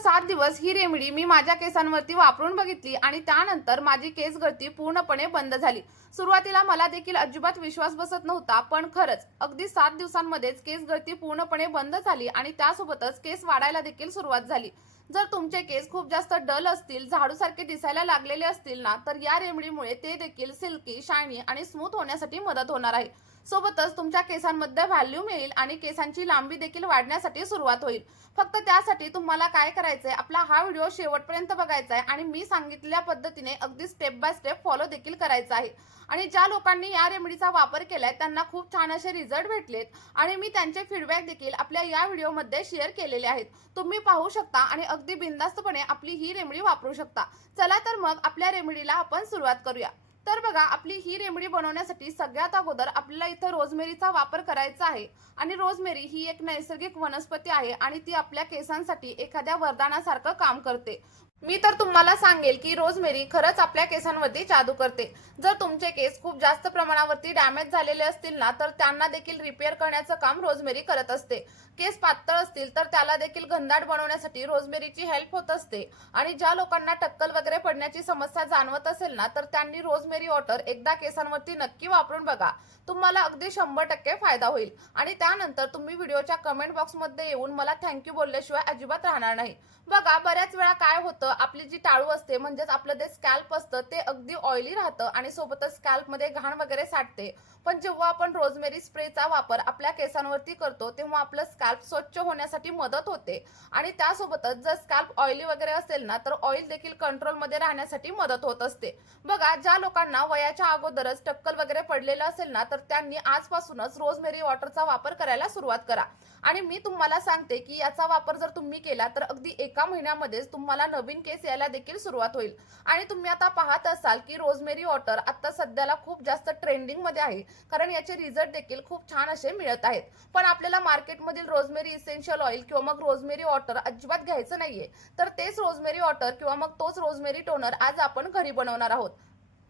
7 दिवस ही रेमेडी मी माझ्या केसांवरती वापरून बघितली आणि त्यानंतर माझी केस गळती पूर्णपणे बंद झाली। सुरुवातीला मला देखील अजिबात विश्वास बसत नव्हता, पण खरंच अगदी 7 दिवसांमध्येच केस गळती पूर्णपणे बंद झाली आणि त्यासोबतच केस वाढायला देखील सुरुवात झाली। जर तुमचे केस खूप जास्त डल असतील, झाडूसारखे दिसायला लागलेले असतील ना, तर या रेमेडीमुळे ते देखील सिल्की, शायनी आणि स्मूथ होण्यासाठी मदत होणार आहे। सोबतच तुमच्या केसांमध्ये व्हॅल्यूम येईल आणि केसांची लांबी देखील वाढण्यासाठी सुरुवात होईल। फक्त त्यासाठी तुम्हाला काय करायचंय, आपला हा व्हिडिओ शेवटपर्यंत बघायचा आहे आणि मी सांगितलेल्या पद्धतीने अगदी स्टेप बाय स्टेप फॉलो देखील करायचा आहे। आणि ज्या लोकांनी या रेमेडीचा वापर केलाय त्यांना खूप छान असे रिझल्ट भेटलेत आणि मी त्यांचे फीडबॅक देखील आपल्या या व्हिडिओमध्ये शेअर केलेले आहेत। तुम्ही पाहू शकता आणि अगदी बिनधास्तपणे आपली ही रेमेडी वापरू शकता। चला तर मग आपल्या रेमेडीला आपण सुरुवात करूया। तर बघा, आपली ही रेमेडी बनवण्यासाठी सगळ्यात अगोदर आपल्याला इथे रोजमेरीचा वापर करायचा आहे। आणि रोजमेरी ही एक नैसर्गिक वनस्पती आहे आणि ती आपल्या केसांसाठी एखाद्या वरदानासारखं काम करते। मी तर तुम्हाला सांगेल की रोजमेरी खरंच आपल्या केसांवरती जादू करते। जर तुमचे केस खूप जास्त प्रमाणावरती डॅमेज झालेले असतील ना, तर त्यांना देखील रिपेअर करण्याचं काम रोजमेरी करत असते। केस पातळ असतील तर त्याला देखील घनदाट बनवण्यासाठी रोजमेरीची हेल्प होत असते। आणि ज्या लोकांना टक्कल वगैरे पडण्याची समस्या जाणवत असेल ना, तर त्यांनी रोजमेरी वॉटर एकदा केसांवरती नक्की वापरून बघा, तुम्हाला अगदी 100% फायदा होईल। आणि त्यानंतर तुम्ही व्हिडिओच्या कमेंट बॉक्समध्ये येऊन मला थँक्यू बोलल्याशिवाय अजिबात राहणार नाही। बघा, बऱ्याच वेळा काय होतं, आपली जी टाळू असते म्हणजेच आपलं जे स्कॅल्प असतं ते अगदी ऑइली राहतं आणि सोबतच स्कॅल्पमध्ये घाण वगैरे साठते। पण जेव्हा आपण रोजमेरी स्प्रेचा वापर आपल्या केसांवरती करतो तेव्हा आपलं स्कॅल्प स्वच्छ होण्यासाठी मदत होते आणि त्यासोबतच जर स्कॅल्प ऑइली वगैरे असेल ना, तर ऑइल देखील कंट्रोलमध्ये राहण्यासाठी मदत होत असते। बघा, ज्या लोकांना वयाच्या अगोदरच टक्कल वगैरे पडलेलं असेल ना, तर त्यांनी आजपासूनच रोजमेरी वॉटरचा वापर करायला सुरुवात करा। आणि मी तुम्हाला सांगते की याचा वापर जर तुम्ही केला तर अगदी एका महिन्यामध्येच तुम्हाला नवीन केस यायला देखील सुरुवात होईल। आणि तुम्ही आता पाहत असाल की रोजमेरी वॉटर आता सध्याला खूप जास्त ट्रेंडिंग मध्ये आहे, कारण याचे रिझल्ट देखील खूप छान असे मिळत आहेत। पण आपल्याला मार्केटमधील रोजमेरी इसेन्शियल ऑइल किंवा मग रोजमेरी वॉटर अजिबात घ्यायचं नाहीये, तर तेच रोजमेरी वॉटर किंवा मग तोच रोजमेरी टोनर आज आपण घरी बनवणार आहोत।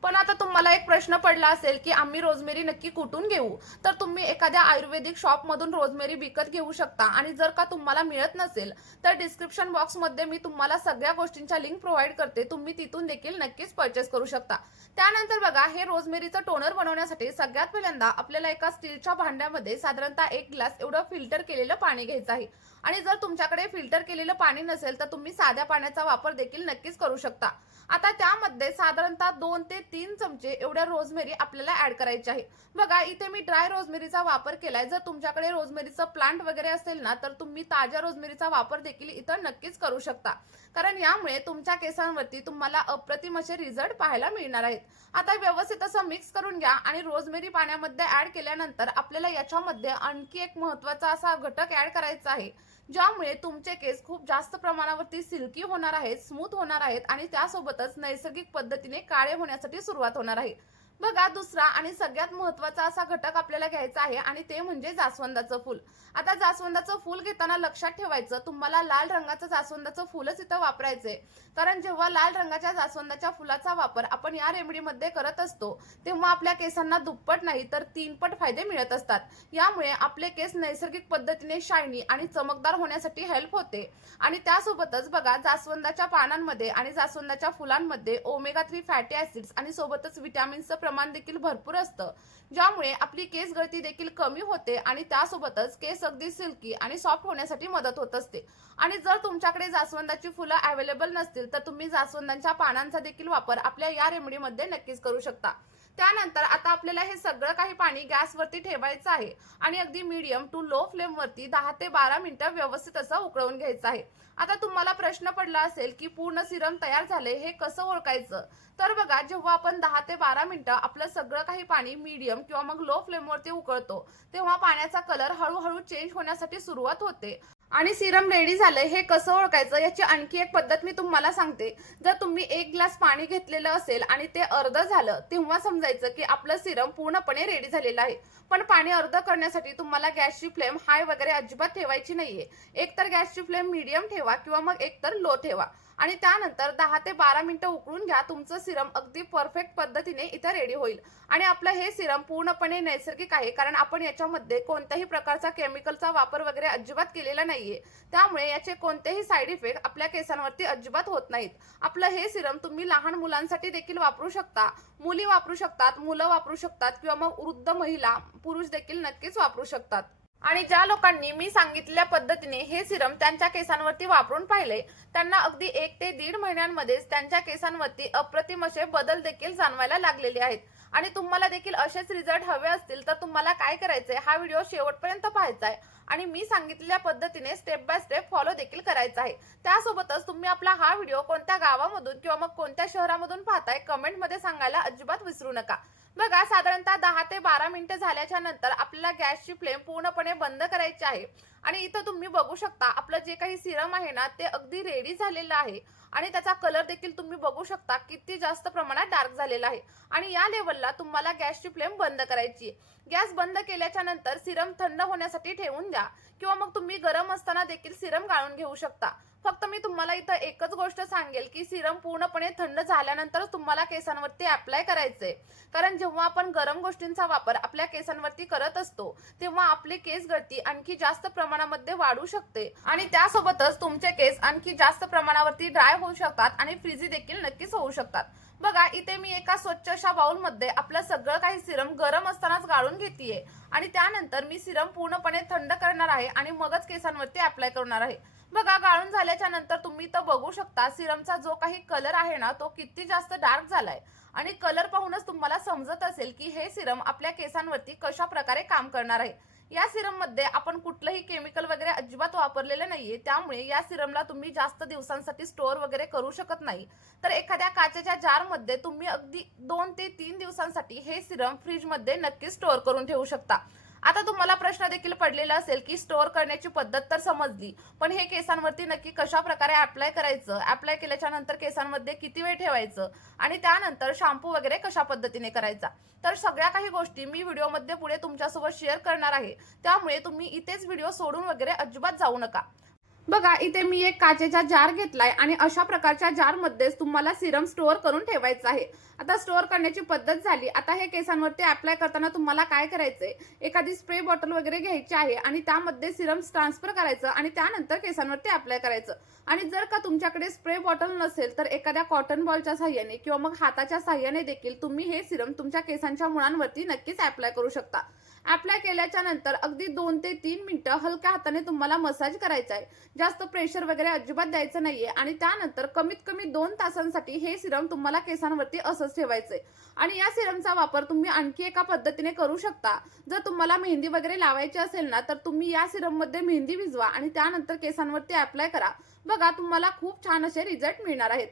पण आता तुम्हाला एक प्रश्न पडला असेल की आम्ही रोजमेरी नक्की कुठून घेऊ? तर तुम्ही एखाद्या आयुर्वेदिक शॉपमधून रोजमेरी विकत घेऊ शकता आणि जर का तुम्हाला मिळत नसेल तर डिस्क्रिप्शन बॉक्समध्ये मी तुम्हाला सगळ्या गोष्टींच्या लिंक प्रोव्हाइड करते, तुम्ही तिथून देखील नक्कीच परचेस करू शकता। त्यानंतर बघा, हे रोजमेरीचं टोनर बनवण्यासाठी सगळ्यात पहिल्यांदा आपल्याला एका स्टीलच्या भांड्यामध्ये साधारणतः 1 ग्लास एवढं फिल्टर केलेलं पाणी घ्यायचं आहे। आणि जर तुमच्याकडे फिल्टर केलेलं पाणी नसेल तर तुम्ही साध्या पाण्याचा वापर देखील नक्कीच करू शकता। आता त्यामध्ये साधारणतः 2 ते 3 चमचे एवढ्या रोजमेरी आपल्याला ऍड करायची आहे। बघा, इथे मी ड्राय रोजमेरीचा वापर केलाय। जर तुमच्याकडे रोजमेरीचं प्लांट वगैरे असेल ना, तर तुम्ही ताज्या रोजमेरीचा वापर देखील इथं नक्कीच करू शकता, कारण यामुळे तुमच्या केसांवरती तुम्हाला अप्रतिम असे रिझल्ट पाहायला मिळणार आहेत। आता व्यवस्थित असं मिक्स करून घ्या आणि रोजमेरी पाण्यामध्ये ऍड केल्यानंतर आपल्याला याच्यामध्ये आणखी एक महत्त्वाचा असा घटक ऍड करायचा आहे, ज्यामुळे तुमचे केस खूप जास्त प्रमाणावरती सिल्की होणार आहेत, स्मूथ होणार आहेत आणि त्यासोबतच नैसर्गिक पद्धतीने काळे होण्यासाठी सुरुवात होणार आहे। बघा, दुसरा आणि सगळ्यात महत्त्वाचा असा घटक आपल्याला घ्यायचा आहे आणि ते म्हणजे जास्वंदाचं फूल। आता जास्वंदाचं फूल घेताना लक्षात ठेवायचं, तुम्हाला लाल रंगाचं जास्वंदाचं फूलच इथं वापरायचंय, कारण जेव्हा लाल रंगाच्या जास्वंदाच्या फुलाचा वापर आपण या रेमेडीमध्ये करत असतो तेव्हा आपल्या केसांना दुप्पट नाही तर 3 पट फायदे मिळत असतात। यामुळे आपले केस नैसर्गिक पद्धतीने शायनी आणि चमकदार होण्यासाठी हेल्प होते। आणि त्यासोबतच बघा, जास्वंदाच्या पानांमध्ये आणि जास्वंदाच्या फुलांमध्ये ओमेगा 3 फॅटी ऍसिड्स आणि सोबतच विटॅमिन्सचं प्रमाण देखील भरपूर असतं, ज्यामुळे आपली केस गळती देखील कमी होते आणि त्यासोबतच केस अगदी सिल्की आणि सॉफ्ट होण्यासाठी मदत होत असते। आणि जर तुमच्याकडे जास्वंदाची फुलं अवेलेबल नसतील तर तुम्ही जास्वंदाच्या पानांचा देखील वापर आपल्या या रेमेडीमध्ये नक्कीच करू शकता। त्यानंतर आता आपल्याला हे सगळं काही पाणी गॅसवरती ठेवायचं आहे आणि अगदी मीडियम टू लो फ्लेम वरती 10 ते 12 मिनिटं व्यवस्थित असं उकळवून घ्यायचं आहे। आता तुम्हाला प्रश्न पडला असेल की पूर्ण सिरम तयार झाले हे कसं ओळखायचं? तर बघा, जेव्हा आपण 10 ते 12 मिनिटं आपलं सगळं काही पाणी मीडियम किंवा मग लो फ्लेमवरती उकळतो तेव्हा पाण्याचा कलर हळूहळू चेंज होण्यासाठी सुरुवात होते। आणि सिरम रेडी झालंय हे कसं ओळखायचं याची आणखी एक पद्धत मी तुम्हाला सांगते। जर तुम्ही 1 ग्लास पाणी घेतलेलं असेल आणि ते अर्ध झालं तेव्हा समजायचं की आपलं सिरम पूर्णपणे रेडी झालेलं आहे। पण पाणी अर्ध करण्यासाठी तुम्हाला गॅसची फ्लेम हाय वगैरे अजिबात ठेवायची नाहीये. एकतर गॅसची फ्लेम मीडियम ठेवा किंवा मग एकतर लो ठेवा आणि त्यानंतर 10 ते 12 मिनिटं उकळून घ्या. तुमचं सिरम अगदी परफेक्ट पद्धतीने इथं रेडी होईल आणि आपलं हे सिरम पूर्णपणे नैसर्गिक आहे, कारण आपण याच्यामध्ये कोणत्याही प्रकारचा केमिकलचा वापर वगैरे अजिबात केलेला नाहीये. त्यामुळे याचे कोणतेही साईड इफेक्ट आपल्या केसांवरती अजिबात होत नाहीत. आपलं हे सिरम तुम्ही लहान मुलांसाठी देखील वापरू शकता, मुली वापरू शकतात, मुलं वापरू शकतात किंवा मग वृद्ध महिला, पुरुष देखील नक्कीच वापरू शकतात. आणि ज्या लोकांनी मी सांगितलेल्या पद्धतीने हे सिरम त्यांच्या केसांवरती वापरून पाहिले, त्यांना अगदी 1 ते 1.5 महिन्यांमध्येच त्यांच्या केसांवरती अप्रतिम असे बदल देखील जाणवायला लागलेले आहेत. आणि तुम्हाला देखील असेच रिझल्ट हवे असतील तर तुम्हाला काय करायचंय, हा व्हिडिओ शेवटपर्यंत पाहायचा आहे आणि मी सांगितलेल्या पद्धतीने स्टेप बाय स्टेप फॉलो देखील करायचा आहे. त्यासोबतच तुम्ही आपला हा व्हिडिओ कोणत्या गावामधून किंवा मग कोणत्या शहरामधून पाहताय कमेंटमध्ये सांगायला अजिबात विसरू नका. बघा, साधारणतः 10 ते 12 मिनिटं झाल्याच्या नंतर आपल्याला गॅसची फ्लेम पूर्णपणे बंद करायची आहे आणि इथं तुम्ही बघू शकता आपलं जे काही सिरम आहे ना ते अगदी रेडी झालेलं आहे आणि त्याचा कलर देखील तुम्ही बघू शकता किती जास्त प्रमाणात डार्क झालेला आहे. आणि या लेवलला तुम्हाला गॅसची फ्लेम बंद करायची. गॅस बंद केल्याच्या नंतर सिरम थंड होण्यासाठी ठेवून द्या किंवा मग तुम्ही गरम असताना देखील सिरम गाळून घेऊ शकता. फक्त मी तुम्हाला इथं एकच गोष्ट सांगेल की सिरम पूर्णपणे थंड झाल्यानंतर तुम्हाला केसांवरती अप्लाय करायचंय, कारण जेव्हा आपण गरम गोष्टींचा वापर आपल्या केसांवरती करत असतो तेव्हा आपली केस गळती आणखी जास्त प्रमाणामध्ये वाढू शकते आणि त्यासोबतच तुमचे केस आणखी जास्त प्रमाणावरती ड्राय होऊ शकतात आणि फ्रिझी देखील नक्कीच होऊ शकतात. बघा, इथे मी एका स्वच्छ अशा बाउल मध्ये आपलं सगळं काही सिरम गरम असतानाच गाळून घेतेय आणि त्यानंतर मी सिरम पूर्णपणे थंड करणार आहे आणि मगच केसांवरती अप्लाय करणार आहे. बघा, गाळून झाल्याच्या नंतर तुम्ही तर बघू शकता सिरमचा जो काही कलर आहे ना तो किती जास्त डार्क झालाय आणि कलर पाहूनच तुम्हाला समजत असेल की हे सिरम आपल्या केसांवरती कशा प्रकारे काम करणार आहे. या सिरम मध्ये आपण कुठलंही केमिकल वगैरे अजिबात वापरलेलं नाहीये, त्यामुळे या सिरमला तुम्ही जास्त दिवसांसाठी स्टोअर वगैरे करू शकत नाही. तर एखाद्या काचेच्या जार मध्ये तुम्ही अगदी 2 ते 3 दिवसांसाठी हे सिरम फ्रीज मध्ये नक्की स्टोअर करून ठेवू शकता. आता तुम्हाला प्रश्न देखील पडलेला असेल की स्टोअर करण्याची पद्धत तर समजली, पण हे केसांवरती नक्की कशा प्रकारे अप्लाय करायचं, अप्लाय केल्याच्या नंतर केसांमध्ये किती वेळ ठेवायचं आणि त्यानंतर शॅम्पू वगैरे कशा पद्धतीने करायचा, तर सगळ्या काही गोष्टी मी व्हिडिओमध्ये पुढे तुमच्यासोबत शेअर करणार आहे. त्यामुळे तुम्ही इथेच व्हिडिओ सोडून वगैरे अजिबात जाऊ नका. बघा, इथे मी एक काचेचा जार घेतलाय आणि अशा प्रकारच्या जार मध्येच तुम्हाला सिरम स्टोअर करून ठेवायचं आहे. आता स्टोअर करण्याची पद्धत झाली. आता हे केसांवरती अप्लाय करताना तुम्हाला काय करायचंय, एखादी स्प्रे बॉटल वगैरे घ्यायची आहे आणि त्यामध्ये सिरम ट्रान्सफर करायचं आणि त्यानंतर केसांवरती अप्लाय करायचं. आणि जर का तुमच्याकडे स्प्रे बॉटल नसेल तर एखाद्या कॉटन बॉलच्या साहाय्याने किंवा मग हाताच्या साहाय्याने देखील तुम्ही हे सिरम तुमच्या केसांच्या मुळांवरती नक्कीच अप्लाय करू शकता. अप्लाय केल्याच्या नंतर अगदी 2 ते 3 मिनिटं हलक्या हाताने तुम्हाला मसाज करायचा आहे. जास्त प्रेशर वगैरे अजिबात द्यायचं नाहीये आणि त्यानंतर कमीत कमी 2 तासांसाठी हे सिरम तुम्हाला केसांवरती असंच ठेवायचंय. आणि या सिरमचा वापर तुम्ही आणखी एका पद्धतीने करू शकता. जर तुम्हाला मेहंदी वगैरे लावायची असेल ना तर तुम्ही या सिरम मध्ये मेहंदी भिजवा आणि त्यानंतर केसांवरती अप्लाय करा. बघा, तुम्हाला खूप छान असे रिझल्ट मिळणार आहेत.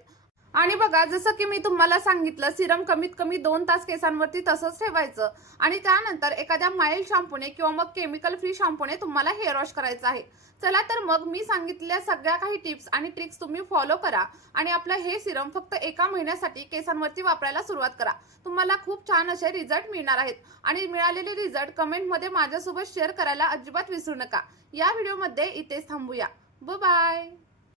आणि बघा, जसं की मी तुम्हाला सांगितलं सिरम कमीत कमी 2 तास केसांवरती तसंच ठेवायचं आणि त्यानंतर एखाद्या माइल्ड शॅम्पूने किंवा मग केमिकल फ्री शॅम्पूने तुम्हाला हेअर वॉश करायचं आहे. चला तर मग मी सांगितलेल्या सगळ्या काही टिप्स आणि ट्रिक्स तुम्ही फॉलो करा आणि आपलं हे सिरम फक्त 1 महिन्यासाठी केसांवरती वापरायला सुरुवात करा. तुम्हाला खूप छान असे रिझल्ट मिळणार आहेत आणि मिळालेले रिझल्ट कमेंटमध्ये माझ्यासोबत शेअर करायला अजिबात विसरू नका. या व्हिडिओमध्ये इथेच थांबूया. Bye bye.